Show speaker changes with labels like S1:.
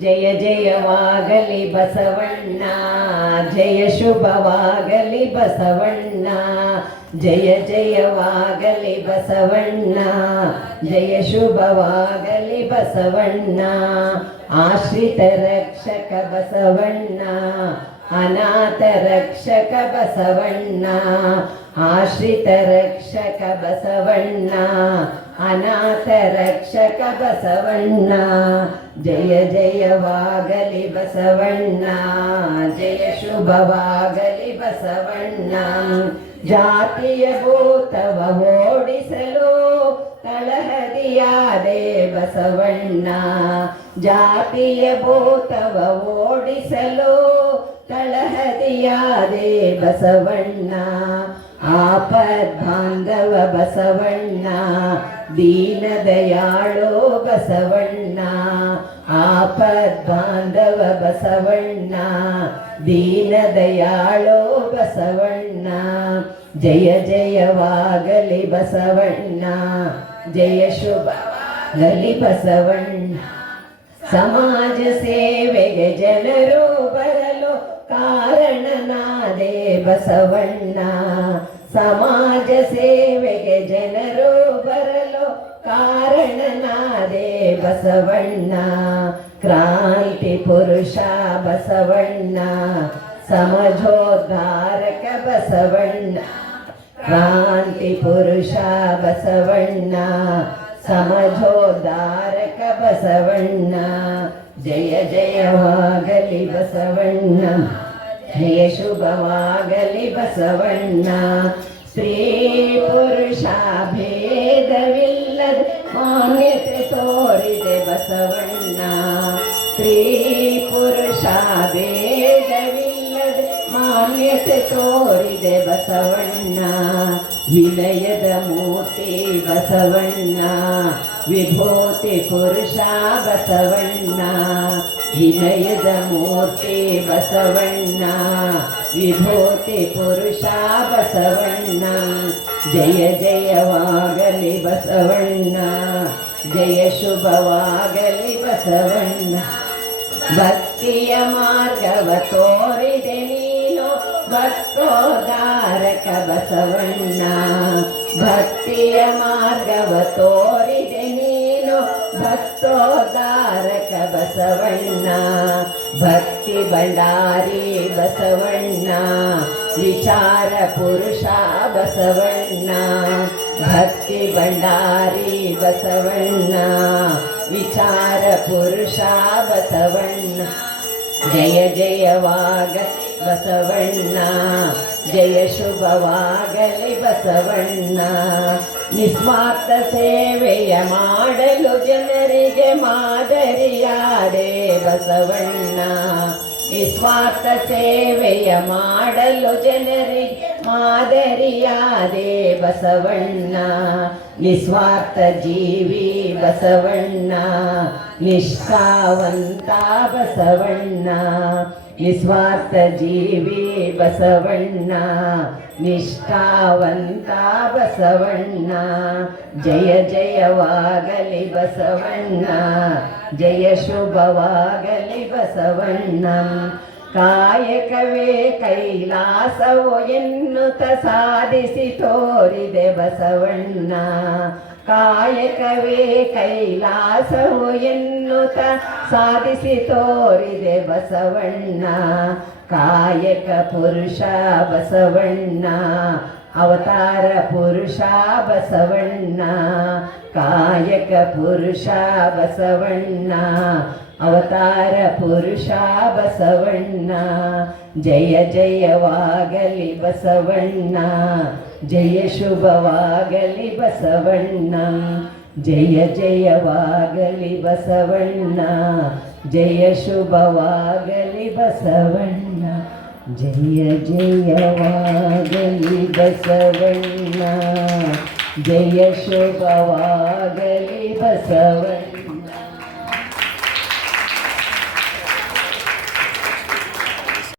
S1: ಜಯ ಜಯವಾಗಲಿ ಬಸವಣ್ಣ, ಜಯ ಶುಭವಾಗಲಿ ಬಸವಣ್ಣ, ಜಯ ಜಯವಾಗಲಿ ಬಸವಣ್ಣ, ಜಯ ಶುಭವಾಗಲಿ ಬಸವಣ್ಣ, ಆಶ್ರಿತ ರಕ್ಷಕ ಬಸವಣ್ಣ, ಅನಾಥ ರಕ್ಷಕ ಬಸವಣ್ಣ ಆಶ್ರಿತ ರಕ್ಷಕ ಬಸವಣ್ಣ ಅನಾಥ ರಕ್ಷಕ ಬಸವಣ್ಣ. ಜಯ ಜಯವಾಗಲಿ ಬಸವಣ್ಣ, ಜಯ ಶುಭವಾಗಲಿ ಬಸವಣ್ಣ. ಜಾತಿಯ ಭೂತವ ಓಡಿಸಲು ತಳಹದಿಯಾದೆ ಬಸವಣ್ಣ. ಜಾತಿಯ ಭೂತವ ಓಡಿಸಲು ತಳಹದಿಯಾದೆ ಬಸವಣ್ಣ. ಆಪದ್ ಬಾಂಧವ ಬಸವಣ್ಣ ದೀನ ದಯಾಳೋ ಬಸವಣ್ಣ. ಆಪದ್ ಬಾಂಧವ ಬಸವಣ್ಣ ದೀನ ದಯಾಳೋ ಬಸವಣ್ಣ. ಜಯ ಜಯವಾಗಲಿ ಬಸವಣ್ಣ, ಜಯ ಶುಭವಾಗಲಿ ಬಸವಣ್ಣ. ಸಮಾಜ ಸೇವೆಗೆ ಜನರು ಬರಲು. ಕಾರಣನಾದೆ ಬಸವಣ್ಣ. ಸಮಾಜ ಸೇವೆಗೆ ಜನರು ಬರಲು ಕಾರಣನಾದೆ ಬಸವಣ್ಣ. ಕ್ರಾಂತಿ ಪುರುಷ ಬಸವಣ್ಣ. ಸಮಜೋದ್ಧಾರಕ ಬಸವಣ್ಣ. ಕ್ರಾಂತಿ ಪುರುಷ ಬಸವಣ್ಣ. ಸಮಜೋದ್ಧಾರಕ ಬಸವಣ್ಣ, ಜಯ ಜಯವಾಗಲಿ ಬಸವಣ್ಣ, ಜಯ ಶುಭವಾಗಲಿ ಬಸವಣ್ಣ. ಸ್ತ್ರೀ ಪುರುಷ ಭೇದವಿಲ್ಲದ ಮಾನ್ಯತೆ ತೋರಿದೆ ಬಸವಣ್ಣ. ಸ್ತ್ರೀ ಪುರುಷ ಭೇದವಿಲ್ಲದ ಮಾನ್ಯತೆ ತೋರಿದೆ ಬಸವಣ್ಣ ವಿನಯದ ಮೂರ್ತಿ ಬಸವಣ್ಣ, ವಿಭೂತಿ ಪುರುಷ ಬಸವಣ್ಣ ವಿನಯದ ಮೂರ್ತಿ ಬಸವಣ್ಣ, ವಿಭೂತಿ ಪುರುಷ ಬಸವಣ್ಣ, ಜಯ ಜಯವಾಗಲಿ ಬಸವಣ್ಣ, ಜಯ ಶುಭವಾಗಲಿ ಬಸವಣ್ಣ, ಭಕ್ತಿಯ ಮಾರ್ಗವ ತೋ ಭಕ್ತೋದಾರಕ ಬಸವಣ್ಣ ಭಕ್ತಿಯ ಮಾರ್ಗವ ತೋರಿದೆ ನೀನು ಭಕ್ತೋದಾರಕ ಬಸವಣ್ಣ ಭಕ್ತಿ ಭಂಡಾರಿ ಬಸವಣ್ಣ ವಿಚಾರ ಪುರುಷ ಬಸವಣ್ಣ ಭಕ್ತಿ ಭಂಡಾರಿ ಬಸವಣ್ಣ ವಿಚಾರ ಪುರುಷ ಬಸವಣ್ಣ ಜಯ ಜಯವಾಗ ಬಸವಣ್ಣ ಜಯ ಶುಭವಾಗಲಿ ಬಸವಣ್ಣ. ನಿಸ್ವಾರ್ಥ ಸೇವೆಯ ಮಾಡಲು ಜನರಿಗೆ ಮಾದರಿಯಾದೆ ಬಸವಣ್ಣ. ನಿಸ್ವಾರ್ಥ ಸೇವೆಯ ಮಾಡಲು ಜನರಿಗೆ ಮಾದರಿಯಾದೆ ಬಸವಣ್ಣ, ನಿಸ್ವಾರ್ಥ ಜೀವಿ ಬಸವಣ್ಣ, ನಿಷ್ಠಾವಂತ ಬಸವಣ್ಣ, ನಿಸ್ವಾರ್ಥ ಜೀವಿ ಬಸವಣ್ಣ, ನಿಷ್ಠಾವಂತ ಬಸವಣ್ಣ, ಜಯ ಜಯವಾಗಲಿ ಬಸವಣ್ಣ, ಜಯ ಶುಭವಾಗಲಿ ಬಸವಣ್ಣ. ಕಾಯಕವೇ ಕೈಲಾಸವು ಎನ್ನುತ ಸಾಧಿಸಿ ತೋರಿದೆ ಬಸವಣ್ಣ. ಕಾಯಕವೇ ಕೈಲಾಸವು ಎನ್ನುತ ಸಾಧಿಸಿ ತೋರಿದೆ ಬಸವಣ್ಣ. ಕಾಯಕ ಪುರುಷ ಬಸವಣ್ಣ, ಅವತಾರ ಪುರುಷ ಬಸವಣ್ಣ, ಕಾಯಕ ಪುರುಷ ಬಸವಣ್ಣ, ಅವತಾರ ಪುರುಷ ಬಸವಣ್ಣ, ಜಯ ಜಯವಾಗಲಿ ಬಸವಣ್ಣ, ಜಯ ಶುಭವಾಗಲಿ ಬಸವಣ್ಣ, ಜಯ ಜಯವಾಗಲಿ ಬಸವಣ್ಣ ಜಯ ಶುಭವಾಗಲಿ ಬಸವಣ್ಣ. ಜಯ ಜಯವಾಗಲಿ ಬಸವಣ್ಣ. ಜಯ ಶುಭವಾಗಲಿ ಬಸವಣ್ಣ.